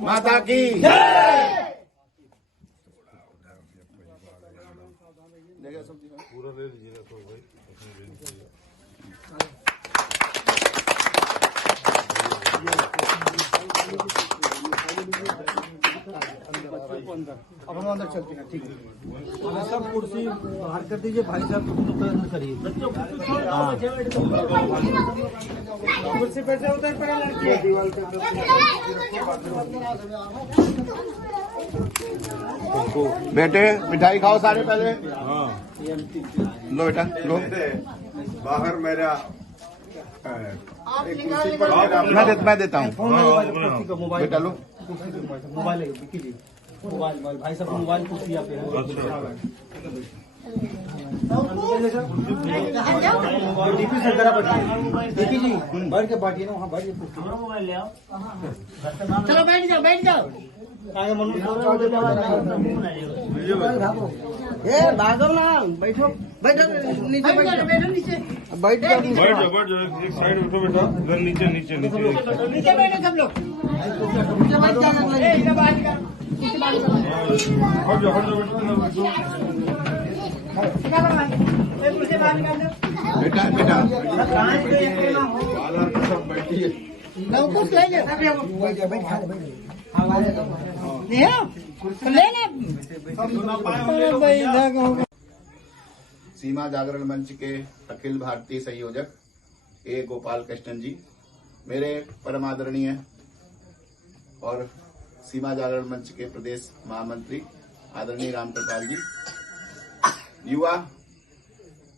माता की पूरा ले लीजिएगा तो भाई अब हम अंदर चलते हैं। ठीक है, सब कुर्सी बाहर कर दीजिए भाई साहब, तो अंदर करिए। कुर्सी पे से उधर पर लड़की दीवार पे बेटे मिठाई खाओ सारे पहले। हाँ लो बेटा लो। बाहर मेरा मैं देता हूँ मोबाइल बेटा लो। मोबाइल कीजिए, मोबाइल भाई साहब मोबाइल कुर्सी पे है। डीपी से जरा बैठिए, डीपी जी बैठ के बैठिए ना, वहाँ बैठ के मोबाइल ले आओ। चलो बैठ जाओ, बैठ जाओ। ए भागो ना, बैठो बैठो नीचे, बैठो नीचे, बैठ जाओ बैठ जाओ एक साइड बैठो बेटा, इधर नीचे नीचे नीचे नीचे बैठो सब लोग। हट जाओ बेटा बेटा सब बैठिए। सीमा जागरण मंच के अखिल भारतीय संयोजक ए गोपाल कृष्णन जी, मेरे परम आदरणीय और सीमा जागरण मंच के प्रदेश महामंत्री आदरणीय रामकृपाल जी, युवा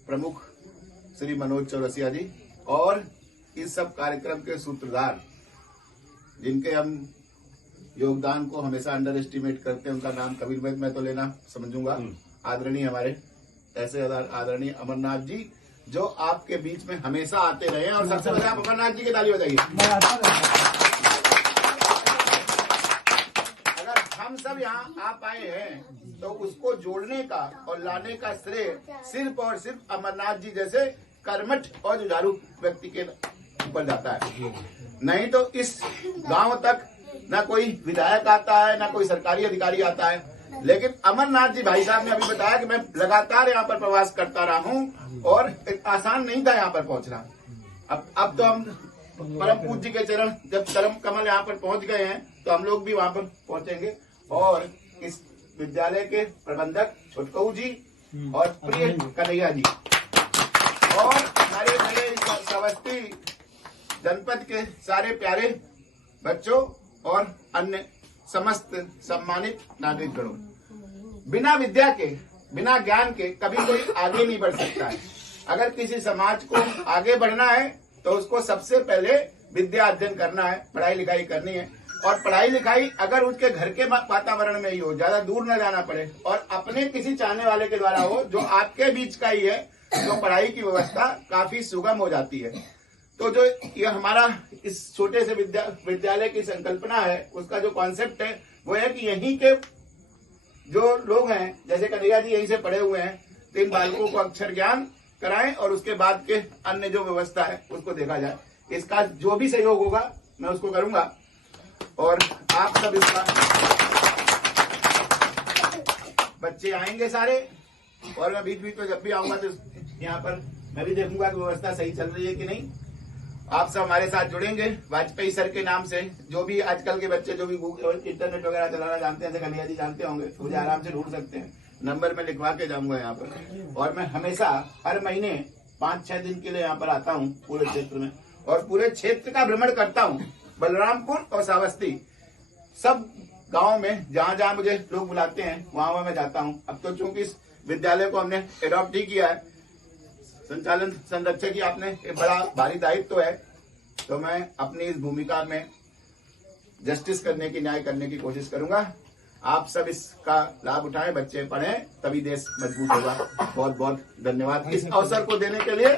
प्रमुख श्री मनोज चौरसिया जी, और इस सब कार्यक्रम के सूत्रधार जिनके हम योगदान को हमेशा अंडर एस्टिमेट करते हैं, उनका नाम कभी मैं तो लेना समझूंगा। आदरणीय हमारे ऐसे आदरणीय अमरनाथ जी, जो आपके बीच में हमेशा आते रहे हैं। और सबसे पहले आप अमरनाथ जी की ताली बजाइए। अगर हम सब यहाँ आ पाए हैं तो उसको जोड़ने का और लाने का श्रेय सिर्फ और सिर्फ अमरनाथ जी जैसे कर्मठ और जुझारू व्यक्ति के ऊपर जाता है। नहीं तो इस गांव तक ना कोई विधायक आता है, ना कोई सरकारी अधिकारी आता है। लेकिन अमरनाथ जी भाई साहब ने अभी बताया कि मैं लगातार यहाँ पर प्रवास करता रहा हूँ और आसान नहीं था यहाँ पर पहुंचना। अब तो हम परम पूज्य के चरण जब चरम कमल यहाँ पर पहुंच गए हैं तो हम लोग भी वहाँ पर पहुंचेंगे। और इस विद्यालय के प्रबंधक छोटकू जी और प्रिय कन्हैया जी और हमारे नए श्रावस्ती जनपद के सारे प्यारे बच्चों और अन्य समस्त सम्मानित नागरिकगणों, बिना विद्या के, बिना ज्ञान के कभी कोई आगे नहीं बढ़ सकता है। अगर किसी समाज को आगे बढ़ना है तो उसको सबसे पहले विद्या अध्ययन करना है, पढ़ाई लिखाई करनी है। और पढ़ाई लिखाई अगर उसके घर के वातावरण में ही हो, ज्यादा दूर न जाना पड़े और अपने किसी चाहने वाले के द्वारा हो जो आपके बीच का ही है, तो पढ़ाई की व्यवस्था काफी सुगम हो जाती है। तो जो ये हमारा इस छोटे से विद्यालय की संकल्पना है, उसका जो कॉन्सेप्ट है वो है कि यहीं के जो लोग हैं, जैसे कन्हैया जी यहीं से पढ़े हुए हैं, तो इन बालकों को अक्षर ज्ञान कराएं और उसके बाद के अन्य जो व्यवस्था है उसको देखा जाए। इसका जो भी सहयोग होगा मैं उसको करूंगा और आप सब इसका बच्चे आएंगे सारे, और मैं बीच बीच में जब भी आऊंगा तो यहाँ पर मैं भी देखूंगा कि व्यवस्था सही चल रही है कि नहीं। आप सब हमारे साथ जुड़ेंगे वाजपेयी सर के नाम से। जो भी आजकल के बच्चे जो भी इंटरनेट वगैरह चलाना जानते हैं, कन्हैया जी जानते होंगे, मुझे आराम से ढूंढ सकते हैं, नंबर में लिखवा के जाऊंगा यहाँ पर। और मैं हमेशा हर महीने 5-6 दिन के लिए यहाँ पर आता हूँ पूरे क्षेत्र में, और पूरे क्षेत्र का भ्रमण करता हूँ। बलरामपुर और श्रावस्ती सब गाँव में जहाँ जहाँ मुझे लोग बुलाते हैं वहाँ मैं जाता हूँ। अब तो चूंकि इस विद्यालय को हमने एडॉप्ट ही किया है, संचालन संरक्षक की आपने एक बड़ा भारी दायित्व है, तो मैं अपनी इस भूमिका में जस्टिस करने की, न्याय करने की कोशिश करूंगा। आप सब इसका लाभ उठाएं, बच्चे पढ़ें, तभी देश मजबूत होगा। बहुत बहुत धन्यवाद इस अवसर को देने के लिए।